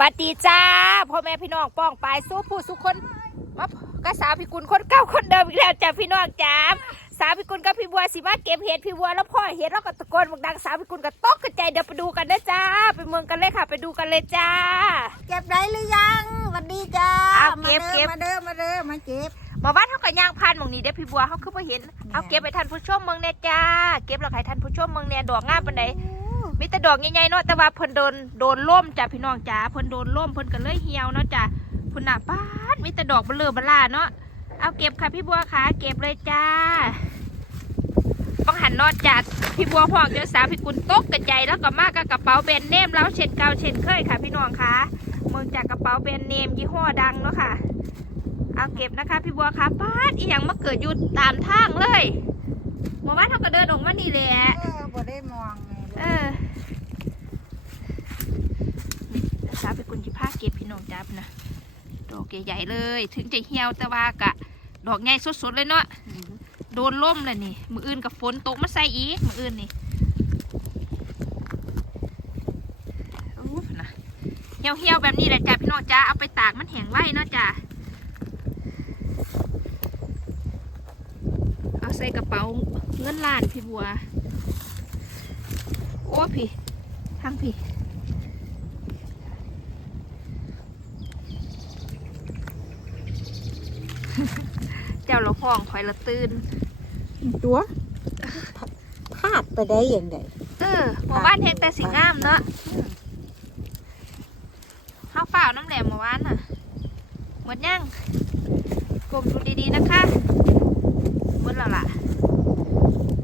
วัสดีจ้าพ่อแม่พี่น้องป้องปายสู้ผู้สุกคนมาก็สาวพิกุลคนเก่าคนเดิมอีกแล้วจ้าพี่น้องจ้าสาวพิกุลกับพี่บัวสิมาเก็บเห็ดพี่บัวแล้วพ่อเห็ดแล้วก็ตะโกนบอกดังสาวพิกุลก็ตกกระจายเดี๋ยวไปดูกันนะจ้าไปเมืองกันเลยค่ะ ไปดูกันเลยจ้า เก็บได้หรือยังสวัสดีจ้าอ้าวมาเก็บเก็บมาเด้อมาเด้อมาเก็บมาบ้านเขากับยางพานหมองนี้เด้อพี่บัวเขาคือพอเห็นเอาเก็บไปทันผู้ชมเมืองเนี่ยจ้า เก็บแล้วให้ทันผู้ชมเมืองเนี่ยดอกงามปานใด มีแต่ดอกใหญ่ๆเนาะแต่ว่าเพิ่นโดนโดนล่มจ้ะพี่น้องจ้าเพิ่นโดนล่มเพิ่นก็เลยเหี่ยวเนาะจ้ะพุ่นน่ะป้าดมีแต่ดอกเบลอเบล่าเนาะเอาเก็บค่ะพี่บัวค่ะเก็บเลยจ้าต้องหันเนอดจัดพี่บัวพอกเจอสาวพี่กุลตกกระจายแล้วก็มากกับกระเป๋าแบรนด์เนมแล้วเช่นเก่าเช่นเคยค่ะ พี่น้องค่ะเมืองจากกระเป๋าแบรนด์เนมยี่ห้อดังเนาะค่ะ เอาเก็บนะคะพี่บัวค่ะป้าดอีหยังมาเกิดอยู่ตามทางเลยหมู่บ้านเขาก็เดินออกมานี่แหละเออบ่ได้มองไงเออนี่ สาวไปกุญจิผ้าเก็บพี่น้องจับนะดอกใหญ่ๆเลย ถึงจะเหี่ยวแต่ว่ากะ ดอกใหญ่สดๆเลยเนาะโดนล่มเลยนี่ มืออื่นกับฝนตกมาใส่อีกมืออื่นนี่นะเหี่ยวเหี่ยวๆแบบนี้แหละจ้ะพี่น้องจ้าเอาไปตากมันแห้งไว้เนาะจ้ะเอาใส่กระเป๋าเงินล้านพี่บัว โอ้พี่ทางพี่ เจ้าละห้องคอยละตื่นตัวพลาดไปได้อย่างไรเออหมู่บ้านเห็นแต่สีงามเนาะข้าวเปล่าน้ำแหลมหมู่บ้านน่ะหมดยังกลมดูดีๆนะคะหมดแล้วล่ะ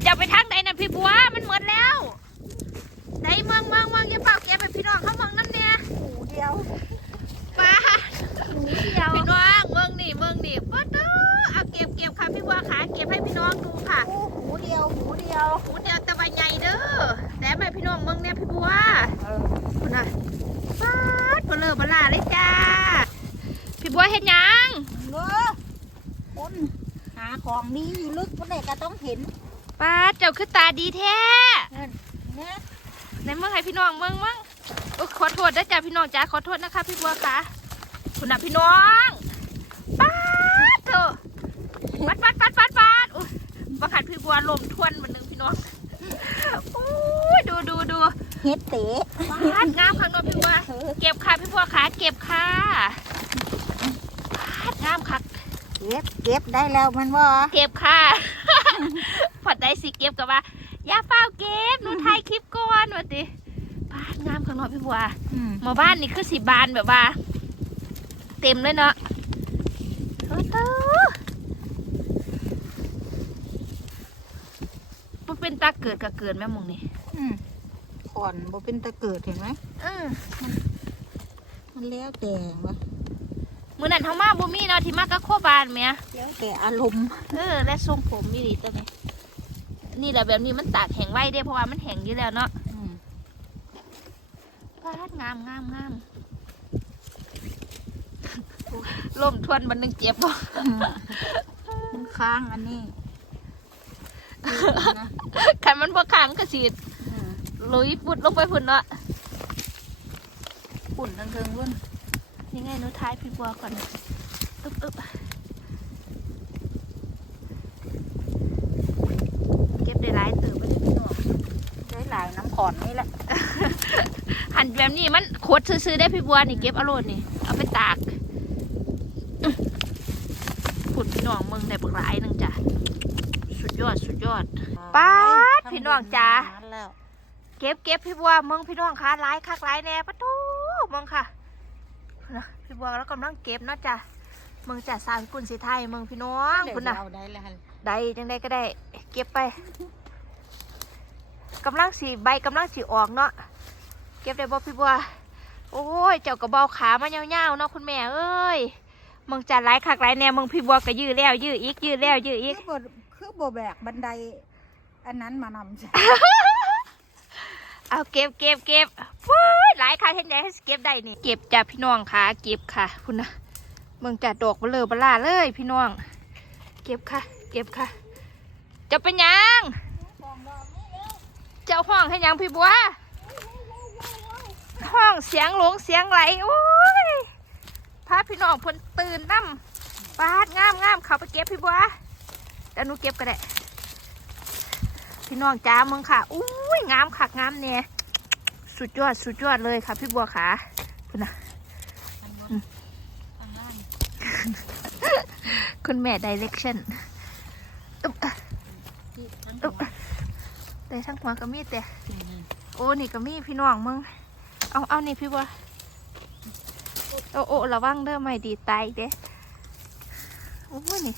จะไปทางไหนน่ะพี่บัวมันหมดแล้วไหนเมืองเมืองเมืองอย่าเป่าแกไปพี่น้องเขาเมืองน้ำเนี่ย หูเดียว ป้า หูเดียว พี่น้องเมืองนี่เมืองนี่ป้าเด้อเอาเก็บเก็บค่ะพี่บัวขาเก็บให้พี่น้องดูค่ะ โอ้หูเดี ยวหูเดียวหูเดียวแต่ว่าใหญ่เด้อแต่แม่พี่น้องเมืองเนี่ยพี่บัวเออคุณน่ะป้าดเบลอเบลาเลยจ้า พี่บัวเห็นยังเงอคนหาของดีอยู่ลึกคนไหนก็ต้องเห็นป้าดเจ้าคือตาดีแท้เนี่ยในเมืองให้พี่น้องเมืองมั้งโอ้ยขอโทษนะจ้าพี่น้องจ้าขอโทษนะคะ พี่บัวค่ะคุณน่ะพี่น้องป้าดเถอะปัดปัดปัดปัดปัดอุ้ยบังหันพี่บัวลมทวนมันหนึ่งพี่ น้องโอ้ยดูดูดูเฮ็ดเตะป้าดงามค่ะน้องพี่บัวเออเก็บค่ะพี่บัวขาเก็บค่ะป้าดงามค่ะเก็บเก็บได้แล้วมันว่าเก็บค่ะพอได้สิเก็บกับว่าอย่าเฝ้าเก็บหนูถ่ายคลิปก่อนว่าติบ้านงามข้างนอกพี่บัวอืมหมู่บ้านนี่คือสีบานแบบว่า เต็มเลยเนาะเออเต้อมัน เป็นตาเกิดกับเกิดแม่หมองนี่อืมขอนบ่เป็นตะเกิดเห็นไหมเออมันแล้วแต่วะมือนั่นทั้งมาบ่มีเนาะที่มากับโคบานแหม่แล้วแต่อารมณ์เออ และทรงผมนี่ดีตัวนี้นี่แหละแบบนี้มันตากแห้งไว้เด้เพราะว่ามันแห้งอยู่แล้วเนาะอืมปาดงามงามงามลมทวนบันนึงเจ็บบ่มันค้างอันนี้นะ ขันมันบ่ขังก็สิอืมลุยปุดลงไปพุ่นเนาะฝุ่นทั้งเทิงรุ่นนี่ไงหนูท้ายพี่บัวก่อนอึ๊บอึ๊บเก็บได้หลายเติบไปเลยพี่น้องได้หลายน้ำขอนนี่แหละ หันแบบนี้มันโคตรซื้อๆได้พี่บัวนี่เก็บเอาโลดนี่เอาไปตากอื้อพุ่นพี่น้องเมืองได้บักหลายหนึงจ้ะ สุดยอดสุดยอดป๊าดพี่น้องจ๋าแล้วเก็บเก็บพี่บัวเมืองพี่น้องคะร้ายคักร้ายแน่ปะทูเมืองค่ะนะพี่บัวแล้วกำลังเก็บเนาะจ้ะเมืองจ่าสาวกุลสีไทยเมืองพี่น้องคุณน่ะเอาได้แล้วได้จังได้ก็ได้ เก็บไปกำลังสีใบกำลังสีออกเนาะเก็บได้บ่พี่บัวโอ้ยเจ้ากระเบาขามาเงาวๆเนาะคุณแม่เอ้ยเมืองจ่าร้ายคักร้ายแน่เมืองพี่บัวก็ยื้อแล้วยื้ออีกยื้อแล้วยื้ออีกคือบ่ คือบ่แบกบันได อันนั้นมานำจ้ะเอาเก็บเก็บเก็บว้ยหลายค่ะเห็นไหมให้เก็บได้นี่เก็บจ้ะพี่น้องค่ะ เก็บค่ะ คุณนะเมืองจัดดอกเบลอบลาเลย พี่น้อง เก็บค่ะ เก็บค่ะ จะเป็นยังจ้าห้องให้ยังพี่บัวห้องเสียงหลงเสียงไหลโอ้ยพาพี่น้องพนตื่นน้ำปาดงามงามเขาไปเก็บพี่บัว เดี๋ยวหนูเก็บก็ได้ พี่น้องจ้ามึงค่ะอุ้ยงามคักงามเนี่ยสุดยอดสุดยอดเลยค่ะ พี่บัวขาคุณนะข้างบนข้างล่างคุณแม่ดิเรกชันที่ทั้งอึ๊หับวแต่ทั้งหัวก็มีแต่นี่โอ้นี่ก็มีพี่น้องมึง เอาเอานี่พี่บัวโอ้โอ้ระวังเด้อไม่ดีตายอีกเด้โอ้ยนี่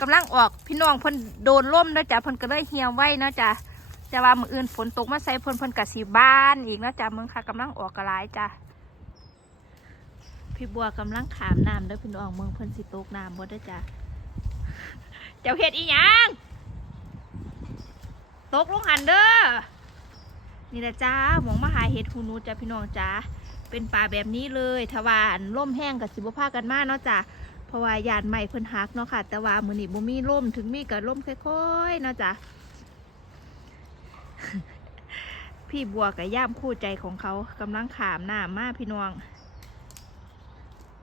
กำลังออกพี่น้องเพิ่นโดนล่มเนาะจ้ะเพิ่นก็เลยเหี่ยวไว้เนาะจ้ะแต่ว่ามืออื่นฝนตกมาใส่เพิ่นเพิ่นกะสีบ้านอีกเนาะจ้ะมึงค่ะกำลังออกกระไรจ้ะพี่บัวกำลังขามน้ำเด้อพี่น้องเมืองเพิ่นสิตกน้ำบ่ได้อจ้ะเจ้าเฮ็ดอีหยังตกลงหันเด้อนี่แหละจ้าหมองมาหาเห็ดหูนูจ้ะพี่น้องจ้าเป็นป่าแบบนี้เลยทวารล่มแห้งกับสิบผ้ากันมากเนาะจ้ะ ราะว่ายานใหม่เพิ่นฮักเนาะค่ะ แต่ว่ามือนี้บ่มีล่มถึงมีกับล่มค่อยๆเนาะจ้ะพี่บัวกับย่ามคู่ใจของเขากำลังขามหน้ามาพี่น้อง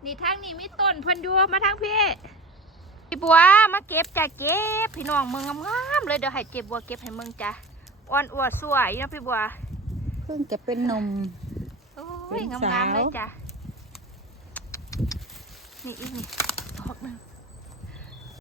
นี่ทางนี้มีต้นเพิ่นอยู่มาทางพี่พี่บัวมาเก็บจ้ะเก็บพี่น้องเมืองงามๆเลยเดี๋ยวให้เก็บบัวเก็บให้เมืองจ้ะอ่อนอวดสวยนะพี่บัวเพิ่งจะเป็นนมโอ้เป็ยนงาสาวมๆเลยจ้ะนี่อีกนี่ ดอกหนึ่ง